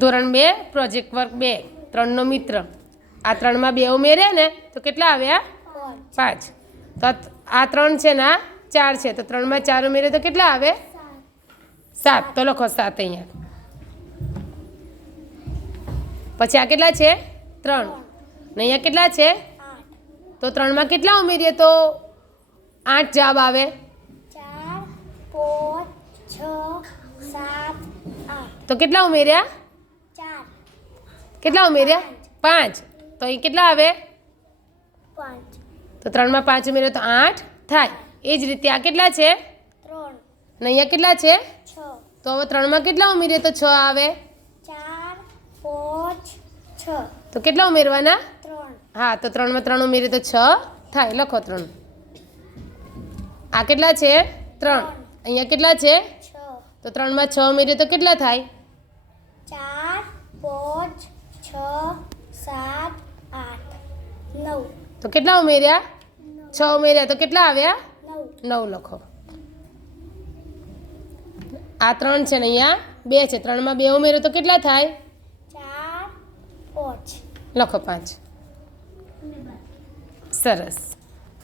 ધોરણ 2 project work 2 3નો મિત્ર. આ 3માં 2 ઉમેર્યા ને તો કેટલા આવ્યા? 5. તો આ 3 છે ને આ 4 છે, તો 3માં 4 ઉમેરે તો કેટલા આવે? 7. તો લખો 7 અહીંયા. પછી આ કેટલા છે? 3. ને અહીંયા કેટલા છે? 8. તો 3માં કેટલા ઉમેરીએ તો 8 જવાબ આવે? 4 5 6 7 8. તો કેટલા ઉમેર્યા? 4. કેટલા ઉમેર્યા? 5. તો અહીં કેટલા આવે? 5. તો 3માં 5 ઉમેરે તો 8 થાય. એ જ રીતે આ કેટલા છે? 3 ને અહીંયા કેટલા છે? 6. તો હવે 3માં કેટલા ઉમેરીએ તો 6 આવે? 4 5 6. તો કેટલા ઉમેરવાના? 3. હા, તો 3માં 3 ઉમેરીએ તો 6 થાય. લખો 3. આ કેટલા છે? 3. અહીંયા કેટલા છે? 6. તો 3માં 6 ઉમેરીએ તો કેટલા થાય? 4 5 6 7 8 9. તો કેટલા ઉમેર્યા? 6 ઉમેર્યા તો કેટલા આવ્યા? 9. 9 લખો. આ 3 છે ને અહીંયા 2 છે. 3માં 2 ઉમેરો તો કેટલા થાય? 4 5. લખો 5. સરસ.